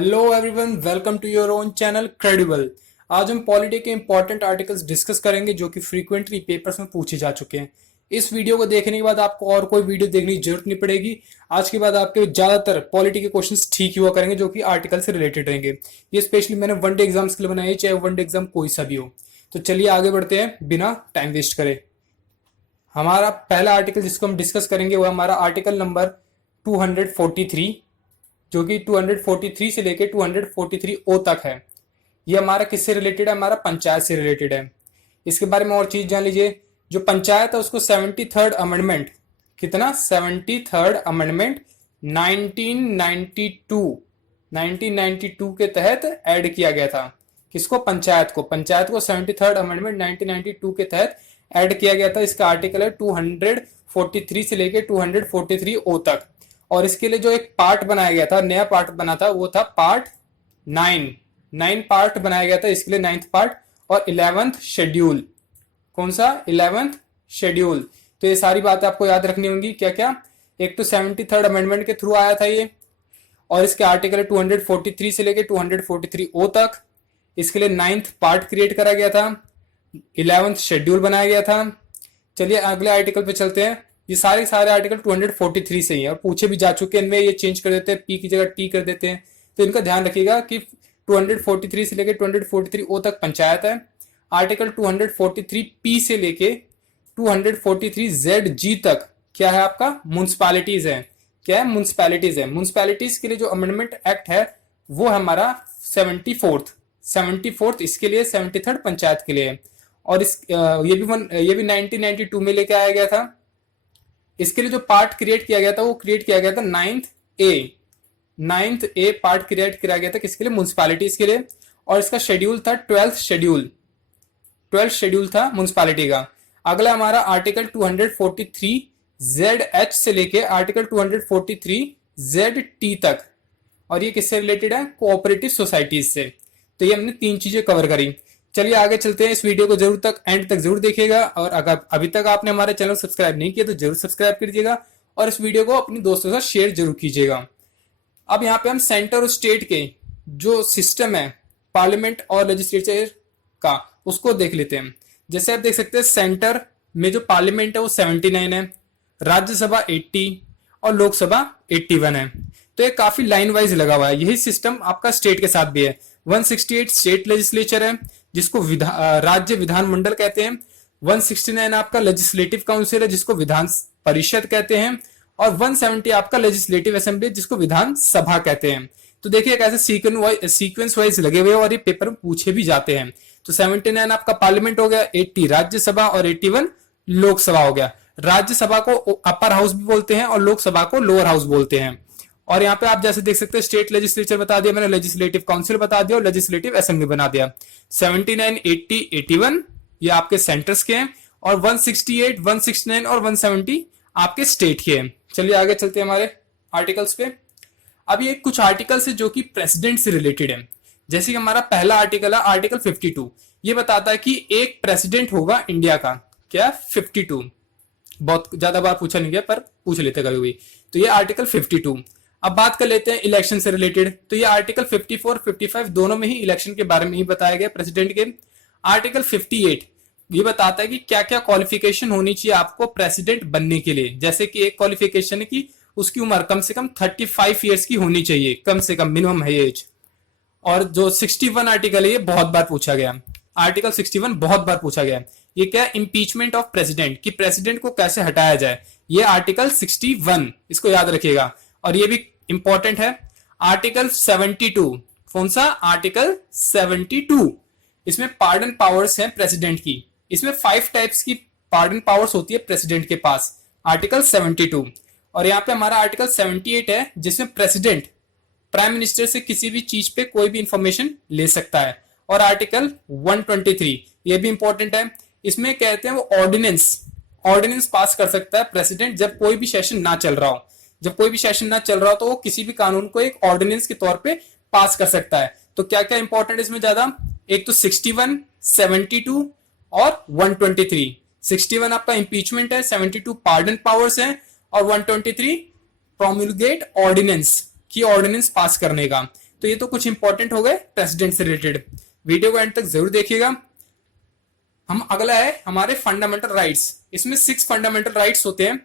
Hello everyone, welcome to your own channel credible. आज हम polity के इंपॉर्टेंट आर्टिकल्स डिस्कस करेंगे जो कि फ्रीक्वेंटली पेपर्स में पूछे जा चुके हैं। इस वीडियो को देखने के बाद आपको और कोई वीडियो देखने की जरूरत नहीं पड़ेगी। आज के बाद आपके ज्यादातर पॉलिटी के क्वेश्चंस ठीक हुआ करेंगे जो कि आर्टिकल से रिलेटेड रहेंगे। ये स्पेशली मैंने वनडे एग्जाम्स के लिए बनाई है, चाहे वनडे एग्जाम कोई सा भी हो। तो चलिए आगे बढ़ते हैं बिना टाइम वेस्ट करे। हमारा पहला आर्टिकल जिसको हम डिस्कस करेंगे वो हमारा आर्टिकल नंबर 243, जो कि 243 से लेके 243 ओ तक है। ये हमारा किससे रिलेटेड है? हमारा पंचायत से रिलेटेड है। इसके बारे में और चीज जान लीजिए। जो पंचायत है उसको 73rd अमेंडमेंट, कितना 73rd अमेंडमेंट 1992 के तहत ऐड किया गया था। किसको? पंचायत को 73rd अमेंडमेंट 1992 के तहत ऐड किया गया था। इसका आर्टिकल है 243 से लेके 243 ओ तक। और इसके लिए जो एक पार्ट बनाया गया था, नया पार्ट बना था, वो था पार्ट 9 पार्ट बनाया गया था इसके लिए, 9th पार्ट और 11th शेड्यूल। कौन सा? 11th schedule. तो ये सारी बातें आपको याद रखनी होंगी। क्या क्या? एक तो 73rd अमेंडमेंट के थ्रू आया था ये, और इसके आर्टिकल 243 से लेके 243 ओ तक। इसके लिए 9th पार्ट क्रिएट करा गया था, 11th शेड्यूल बनाया गया था। चलिए अगले आर्टिकल पे चलते हैं। ये सारे आर्टिकल 243 से ही है और पूछे भी जा चुके हैं। इनमें ये चेंज कर देते हैं, पी की जगह टी कर देते हैं। तो इनका ध्यान रखिएगा कि 243 से लेके 243 ओ तक पंचायत है। आर्टिकल 243 पी से लेके 243 जेड जी तक क्या है? आपका म्युनिसिपैलिटीज है। क्या है? म्युनिसिपैलिटीज है। म्युनिसिपैलिटीज के लिए जो अमेंडमेंट एक्ट है वो हमारा 74th इसके लिए, 73rd पंचायत के लिए। और ये भी 1992 में लेके आया गया था। इसके लिए जो पार्ट क्रिएट किया गया था वो क्रिएट किया गया था 9th ए पार्ट क्रिएट किया गया था। किसके लिए? म्युनिसिपैलिटीज के लिए। और इसका शेड्यूल था 12th शेड्यूल था म्युनिसिपैलिटी का। अगला हमारा आर्टिकल 243 जेड एच से लेके आर्टिकल 243 जेड टी तक। और ये किससे रिलेटेड है? कोऑपरेटिव सोसाइटीज से। तो ये हमने 3 चीजें कवर करी। चलिए आगे चलते हैं। इस वीडियो को जरूर तक एंड तक जरूर देखिएगा, और अगर अभी तक आपने हमारे चैनल सब्सक्राइब नहीं किया तो जरूर सब्सक्राइब कीजिएगा और इस वीडियो को अपने दोस्तों के साथ शेयर जरूर कीजिएगा। अब यहाँ पे हम सेंटर और स्टेट के जो सिस्टम है पार्लियामेंट और लेजिस्लेचर का, उसको देख लेते हैं। जैसे आप देख सकते हैं सेंटर में जो पार्लियामेंट है वो 79 है, राज्यसभा 80 और लोकसभा 81 है। तो ये काफी लाइन वाइज लगा हुआ है। यही सिस्टम आपका स्टेट के साथ भी है। 168 स्टेट लेजिस्लेचर है जिसको राज्य विधानमंडल कहते हैं। 169 आपका लेजिस्लेटिव काउंसिल है जिसको विधान परिषद कहते हैं। और 170 आपका लेजिस्लेटिव असेंबली जिसको विधान सभा कहते हैं। तो देखिए कैसे सीक्वेंस वाइज लगे हुए और ये पेपर में पूछे भी जाते हैं। तो 79 आपका पार्लियामेंट हो गया, 80 राज्यसभा और 81 लोकसभा हो गया। राज्यसभा को अपर हाउस भी बोलते हैं और लोकसभा को लोअर हाउस बोलते हैं। और यहाँ पे आप जैसे देख सकते हैं स्टेट लेजिस्लेचर बता दिया मैंने, लेजिस्लेटिव काउंसिल बता दिया और लेजिस्लेटिव असेंबली बना दिया। 79, 80, 81 ये आपके सेंटर्स के हैं और 168, 169 और 170 आपके स्टेट के हैं। चलिए आगे चलते हैं हमारे आर्टिकल्स पे। अब ये कुछ आर्टिकल्स है जो कि प्रेसिडेंट से रिलेटेड है। जैसे कि हमारा पहला आर्टिकल है आर्टिकल 52। ये बताता है कि एक प्रेसिडेंट होगा इंडिया का। क्या? 52। बहुत ज्यादा बार पूछा नहीं गया पर पूछ लेते कभी भी। तो ये आर्टिकल 52। अब बात कर लेते हैं इलेक्शन से रिलेटेड। तो ये आर्टिकल 54, 55 दोनों में ही इलेक्शन के बारे में ही बताया गया प्रेसिडेंट के। आर्टिकल 58 ये बताता है कि क्या क्या क्वालिफिकेशन होनी चाहिए आपको प्रेसिडेंट बनने के लिए। जैसे कि एक क्वालिफिकेशन है कि उसकी उम्र कम से कम 35 ईयर्स की होनी चाहिए, कम से कम मिनिमम है एज। और जो 61 आर्टिकल है ये बहुत बार पूछा गया। आर्टिकल 61 बहुत बार पूछा गया। ये क्या? इम्पीचमेंट ऑफ प्रेसिडेंट, कि प्रेसिडेंट को कैसे हटाया जाए। ये आर्टिकल 61, इसको याद रखिएगा। और ये भी इंपॉर्टेंट है। आर्टिकल 72, कौन सा? आर्टिकल 72। इसमें पार्डन पावर्स हैं प्रेसिडेंट की। इसमें 5 टाइप्स की पार्डन पावर्स होती है प्रेसिडेंट के पास, आर्टिकल 72। और यहाँ पे हमारा आर्टिकल 78 है जिसमें प्रेसिडेंट प्राइम मिनिस्टर से किसी भी चीज पे कोई भी इंफॉर्मेशन ले सकता है। और आर्टिकल 123 ये भी इंपॉर्टेंट है। इसमें कहते हैं वो ऑर्डिनेंस पास कर सकता है प्रेसिडेंट जब कोई भी सेशन ना चल रहा हो। जब कोई भी सेशन ना चल रहा हो तो वो किसी भी कानून को एक ऑर्डिनेंस के तौर पे पास कर सकता है। तो क्या क्या इंपॉर्टेंट इसमें ज्यादा? एक तो 61, 72 और 123। 61 आपका इंपीचमेंट है, 72 पार्डन पावर्स है और 123 प्रोम्युलगेट ऑर्डिनेंस की ऑर्डिनेंस पास करने का। तो ये तो कुछ इंपॉर्टेंट हो गए प्रेसिडेंट से रिलेटेड। वीडियो को एंड तक जरूर देखिएगा। हम अगला है हमारे फंडामेंटल राइट्स। इसमें 6 फंडामेंटल राइट्स होते हैं।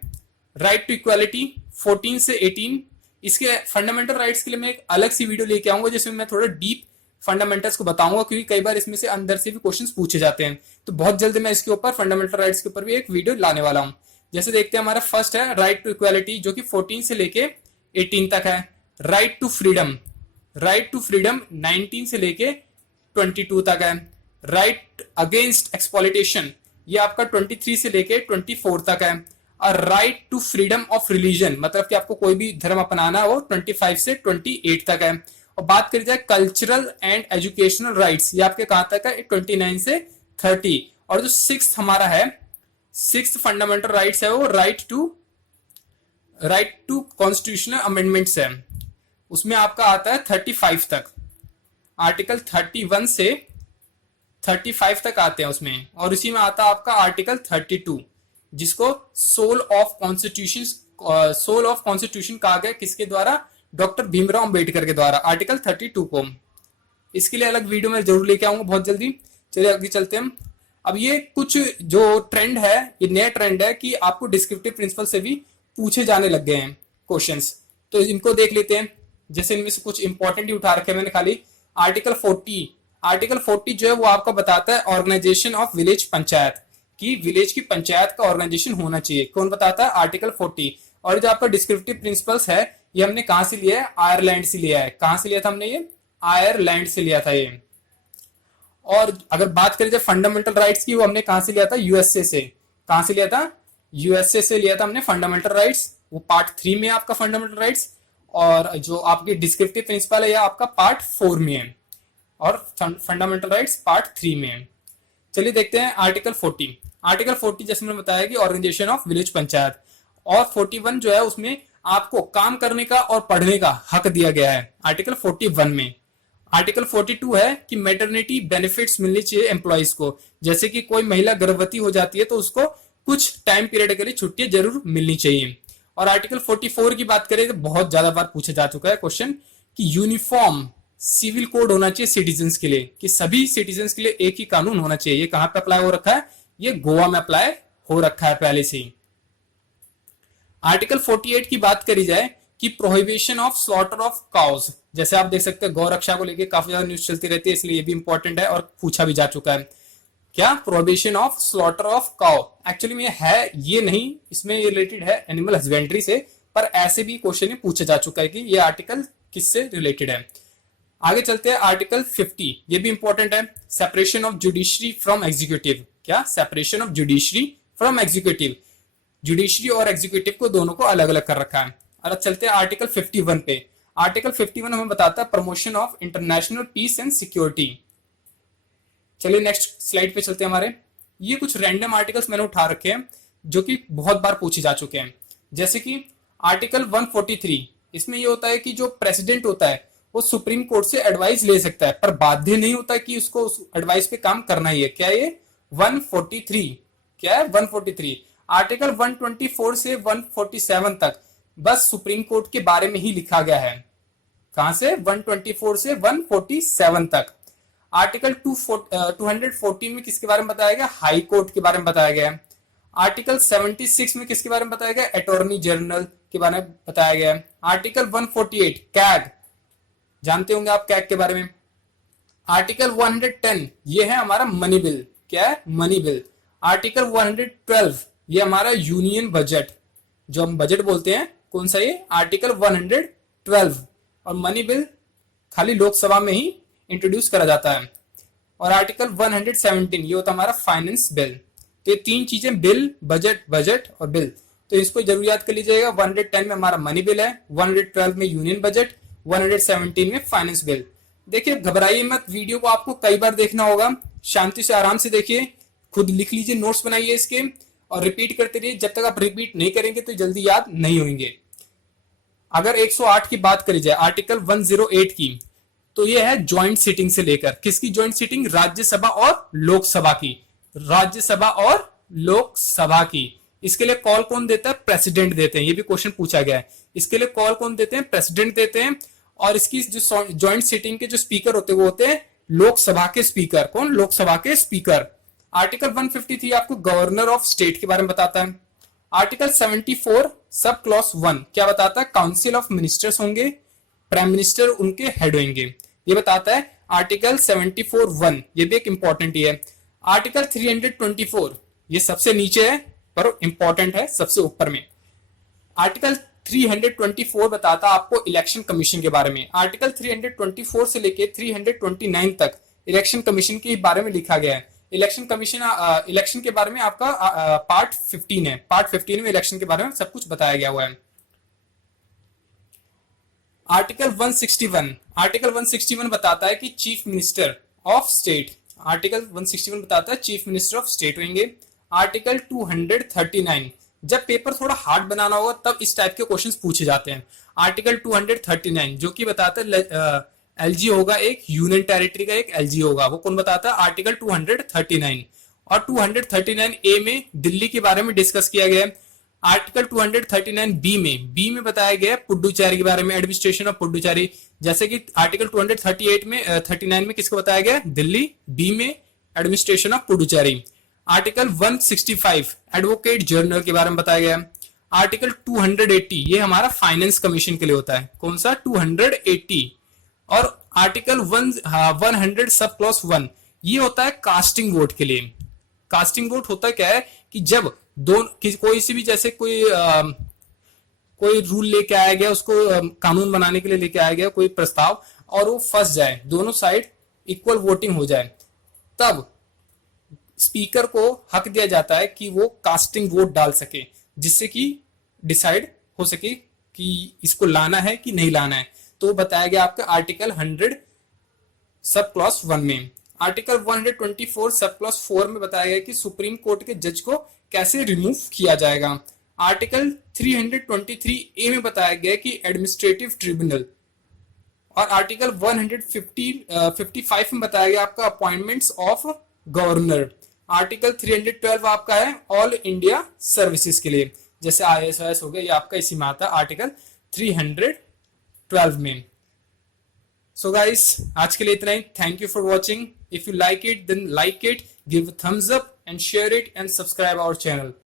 राइट टू इक्वालिटी 14 से 18। इसके फंडामेंटल राइट्स के लिए मैं एक अलग सी वीडियो लेके आऊंगा जिसमें मैं थोड़ा डीप फंडामेंटल्स को बताऊंगा, क्योंकि कई बार इसमें से अंदर से भी क्वेश्चंस पूछे जाते हैं। तो बहुत जल्द मैं इसके ऊपर फंडामेंटल राइट्स के ऊपर भी एक वीडियो लाने वाला हूं। जैसे देखते हैं, हमारा फर्स्ट है राइट टू इक्वालिटी, जो कि 14 से लेके 18 तक है। राइट टू फ्रीडम 19 से लेके 22 तक है। राइट अगेंस्ट एक्सप्लॉइटेशन ये आपका 23 से लेके 24 तक है। और right to freedom of religion, मतलब कि आपको कोई भी धर्म अपनाना हो, 25 से 28 तक है। और बात करी जाए कल्चरल एंड एजुकेशनल राइट्स, ये आपके कहां तक है, 29 से 30। और जो सिक्स्थ हमारा है, सिक्स्थ फंडामेंटल राइट्स है वो राइट टू कॉन्स्टिट्यूशनल अमेंडमेंट्स है। उसमें आपका आता है 35 तक, आर्टिकल 31 से 35 तक आते हैं उसमें। और इसी में आता है आपका आर्टिकल 32, जिसको सोल ऑफ कॉन्स्टिट्यूशन कहा गया, किसके द्वारा, डॉक्टर भीमराव अंबेडकर के द्वारा, आर्टिकल 32 को। इसके लिए अलग वीडियो में जरूर लेके आऊंगा बहुत जल्दी। चलिए आगे चलते हैं। अब ये कुछ जो ट्रेंड है, ये नया ट्रेंड है कि आपको डिस्क्रिप्टिव प्रिंसिपल से भी पूछे जाने लग गए हैं क्वेश्चंस, तो इनको देख लेते हैं। जैसे इनमें से कुछ इंपॉर्टेंट ही उठा रखे मैंने खाली। आर्टिकल 40 जो है वो आपका बताता है ऑर्गेनाइजेशन ऑफ विलेज पंचायत, कि विलेज की पंचायत का ऑर्गेनाइजेशन होना चाहिए। कौन बताता है, आर्टिकल 40। और जो आपका डिस्क्रिप्टिव प्रिंसिपल्स है, ये हमने कहां से लिया है, आयरलैंड से लिया है। कहां से लिया था हमने, ये आयरलैंड से लिया था ये। और अगर बात करें फंडामेंटल राइट्स की, वो हमने कहां से लिया था, यूएसए से। कहां से लिया था, यूएसए से लिया था हमने फंडामेंटल राइट्स। वो पार्ट 3 में आपका फंडामेंटल राइट्स, और जो आपके डिस्क्रिप्टिव प्रिंसिपल है, यह आपका पार्ट 4 में है, और फंडामेंटल राइट्स पार्ट 3 में है। चलिए देखते हैं आर्टिकल 40। आर्टिकल 40 जैसे मैंने बताया कि ऑर्गेनाइजेशन ऑफ विलेज पंचायत। और 41 जो है उसमें आपको काम करने का और पढ़ने का हक दिया गया है, आर्टिकल 41 में। आर्टिकल 42 है कि मैटरनिटी बेनिफिट्स मिलनी चाहिए एम्प्लॉइज को। जैसे कि कोई महिला गर्भवती हो जाती है तो उसको कुछ टाइम पीरियड के लिए छुट्टियां जरूर मिलनी चाहिए। और आर्टिकल 44 की बात करें तो बहुत ज्यादा बार पूछा जा चुका है क्वेश्चन, कि यूनिफॉर्म सिविल कोड होना चाहिए सिटीजन्स के लिए, कि सभी सिटीजन्स के लिए एक ही कानून होना चाहिए। ये कहां पे अप्लाई हो रखा है, ये गोवा में अप्लाई हो रखा है पहले से ही। आर्टिकल 48 की बात करी जाए कि prohibition of slaughter of cows, जैसे आप देख सकते हैं गौ रक्षा को लेकर काफी ज्यादा न्यूज चलती रहती है, इसलिए ये भी इंपॉर्टेंट है और पूछा भी जा चुका है। क्या, prohibition of slaughter of cow. Actually में है ये नहीं, इसमें ये रिलेटेड है एनिमल हस्बेंड्री से, पर ऐसे भी क्वेश्चन में पूछा जा चुका है कि ये आर्टिकल किससे रिलेटेड है। आगे चलते हैं आर्टिकल 50, ये भी इंपॉर्टेंट है, separation of judiciary from executive. क्या, separation of judiciary from executive, जुडिशरी और एग्जीक्यूटिव को दोनों को अलग अलग कर रखा है। और अब चलते हैं आर्टिकल 51 पे। आर्टिकल 51 हमें बताता है promotion of international peace and security. चलिए नेक्स्ट स्लाइड पे चलते हैं हमारे। ये कुछ रैंडम आर्टिकल्स मैंने उठा रखे हैं जो कि बहुत बार पूछे जा चुके हैं। जैसे कि आर्टिकल 143, इसमें ये होता है कि जो प्रेसिडेंट होता है वो सुप्रीम कोर्ट से एडवाइस ले सकता है, पर बाध्य नहीं होता कि उसको उस एडवाइस पे काम करना ही है। क्या ये 143, क्या है 143। आर्टिकल 124 से 147 तक बस सुप्रीम कोर्ट के बारे में ही लिखा गया है। कहां से, 124 से 147 तक। आर्टिकल 214 में किसके बारे में बताया गया, हाई कोर्ट के बारे में बताया गया है। आर्टिकल 76 में किसके बारे में बताया गया, अटॉर्नी जनरल के बारे में बताया गया है। आर्टिकल 148 कैग, जानते होंगे आप कैग के बारे में। आर्टिकल 110 ये है हमारा मनी बिल, क्या है, मनी बिल। आर्टिकल 112 ये हमारा यूनियन बजट, जो हम बजट बोलते हैं, कौन सा ये, आर्टिकल 112। और मनी बिल खाली लोकसभा में ही इंट्रोड्यूस करा जाता है। और आर्टिकल 117 ये होता है हमारा फाइनेंस बिल। तो ये तीन चीजें, बिल, बजट और बिल, तो इसको जरूर याद कर लीजिएगा। 110 में हमारा मनी बिल है, 112 में यूनियन बजट, 117 में फाइनेंस बिल। देखिए घबराइए मत, वीडियो को आपको कई बार देखना होगा, शांति से आराम से देखिए, खुद लिख लीजिए, नोट्स बनाइए इसके और रिपीट करते रहिए। जब तक आप रिपीट नहीं करेंगे तो जल्दी याद नहीं होंगे। अगर 108 की बात करी जाए, आर्टिकल 108 की, तो ये है ज्वाइंट सीटिंग से लेकर, किसकी ज्वाइंट सीटिंग, राज्यसभा और लोकसभा की, राज्यसभा और लोकसभा की। इसके लिए कॉल कौन देता है, प्रेसिडेंट देते हैं, ये भी क्वेश्चन पूछा गया है। इसके लिए कॉल कौन देते हैं, प्रेसिडेंट देते हैं। और इसकी जो जॉइंट सिटिंग के जो स्पीकर होते हैं वो होते हैं लोकसभा के स्पीकर। कौन? लोकसभा के स्पीकर। आर्टिकल 153 आपको गवर्नर ऑफ स्टेट के बारे में बताता है। आर्टिकल 74 सब क्लॉज 1 क्या बताता है? काउंसिल ऑफ मिनिस्टर्स होंगे, प्राइम मिनिस्टर उनके हेड होंगे, ये बताता है आर्टिकल 74(1). ये भी एक इंपॉर्टेंट ही है। आर्टिकल 324 ये सबसे नीचे है पर इंपॉर्टेंट है सबसे ऊपर में। आर्टिकल 324 बताता आपको इलेक्शन कमीशन के बारे में। आर्टिकल 324 से लेके 329 तक इलेक्शन कमीशन के बारे में लिखा गया है। इलेक्शन कमीशन इलेक्शन के बारे में आपका पार्ट 15 है। पार्ट 15 में इलेक्शन के बारे में सब कुछ बताया गया हुआ है। आर्टिकल 161 बताता है कि chief minister of state, article 161 बताता है चीफ मिनिस्टर ऑफ स्टेट होंगे। आर्टिकल 239 जब पेपर थोड़ा हार्ड बनाना होगा तब इस टाइप के क्वेश्चंस पूछे जाते हैं। आर्टिकल 239 जो कि बताता है एलजी होगा एक यूनियन टेरिटरी का, एक एलजी होगा, वो कौन बताता है? आर्टिकल 239। और 239 ए में दिल्ली के बारे में डिस्कस किया गया है। आर्टिकल 239 बी में बताया गया है पुडुचेरी के बारे में, एडमिनिस्ट्रेशन ऑफ पुडुचेरी। जैसे कि आर्टिकल 238 में 39 में किसको बताया गया? दिल्ली। बी में administration of Puducherry. Article 165 advocate general के बारे में बताया गया। आर्टिकल 280 ये हमारा फाइनेंस कमीशन के लिए होता है। कौन सा? 280। और आर्टिकल 100 सब क्लॉज 1 ये होता है कास्टिंग वोट के लिए। कास्टिंग वोट होता क्या है कि जब कोई सी भी जैसे कोई रूल लेके आया गया, उसको कानून बनाने के लिए लेके आया गया कोई प्रस्ताव, और वो फंस जाए, दोनों साइड इक्वल वोटिंग हो जाए, तब स्पीकर को हक दिया जाता है कि वो कास्टिंग वोट डाल सके, जिससे कि डिसाइड हो सके कि इसको लाना है कि नहीं लाना है। तो बताया गया आपका आर्टिकल 100 सब क्लॉज 1 में। आर्टिकल 124 सब क्लॉज 4 में बताया गया कि सुप्रीम कोर्ट के जज को कैसे रिमूव किया जाएगा। आर्टिकल 323 ए में बताया गया कि एडमिनिस्ट्रेटिव ट्रिब्यूनल। और आर्टिकल 155 में बताया गया आपका अपॉइंटमेंट्स ऑफ गवर्नर। आर्टिकल 312 आपका है ऑल इंडिया सर्विसेज के लिए, जैसे IAS हो गया, ये आपका इसी में आता है आर्टिकल 312 में। सो गाइस आज के लिए इतना ही। Thank you for watching. If you like it then like it, give a thumbs up and share it and subscribe our channel.